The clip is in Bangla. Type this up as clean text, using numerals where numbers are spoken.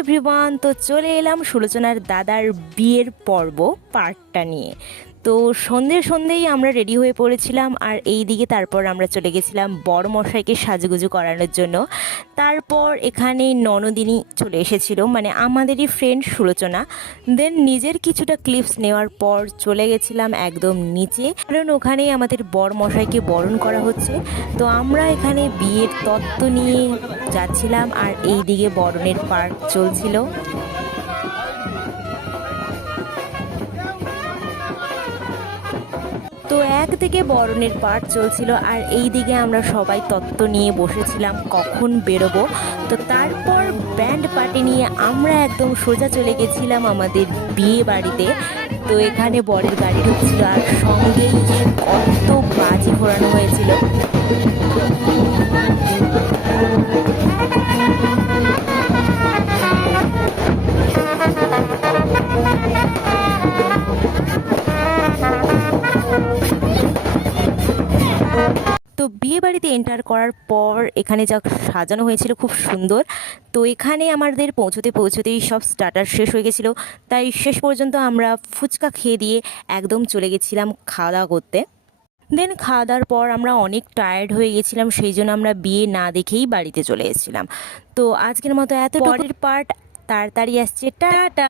এভরিওয়ান, তো চলে এলাম সুলোচনার দাদার বিয়ের পর্ব পার্টটা নিয়ে। তো সন্ধ্যেই আমরা রেডি হয়ে পড়েছিলাম, আর এই দিকে তারপর আমরা চলে গেছিলাম বড় মশাইকে সাজুগুজু করানোর জন্য। তারপর এখানে ননদিনী চলে এসেছিল, মানে আমাদেরই ফ্রেন্ড সুলোচনা। দেন নিজের কিছুটা ক্লিপস নেওয়ার পর চলে গেছিলাম একদম নিচে, কারণ ওখানেই আমাদের বর মশাইকে বরণ করা হচ্ছে। তো আমরা এখানে বিয়ের তত্ত্ব নিয়ে যাচ্ছিলাম, আর এই দিকে বরণের পার্ট চলছিল। তো একদিকে বরণের পাঠ চলছিল, আর এই দিকে আমরা সবাই তত্ত্ব নিয়ে বসেছিলাম কখন বেরোবো। তো তারপর ব্যান্ড পার্টি নিয়ে আমরা একদম সোজা চলে গেছিলাম আমাদের বিয়ে বাড়িতে। তো এখানে বরের গাড়ি ঢুকছিল, আর সঙ্গেই যে কত বাজি ঘোরানো হয়েছিল। তো বিয়ে বাড়িতে এন্টার করার পর এখানে যা সাজানো হয়েছিল খুব সুন্দর। তো এখানে আমাদের পৌঁছতেই সব স্টার্টার শেষ হয়ে গেছিলো, তাই শেষ পর্যন্ত আমরা ফুচকা খেয়ে দিয়ে একদম চলে গেছিলাম খাওয়া দাওয়া করতে। দেন খাওয়া দাওয়ার পর আমরা অনেক টায়ার্ড হয়ে গেছিলাম, সেই জন্য আমরা বিয়ে না দেখেই বাড়িতে চলে এসেছিলাম। তো আজকের মতো এত, পরের পার্ট তাড়াতাড়ি আসছে। টাটা।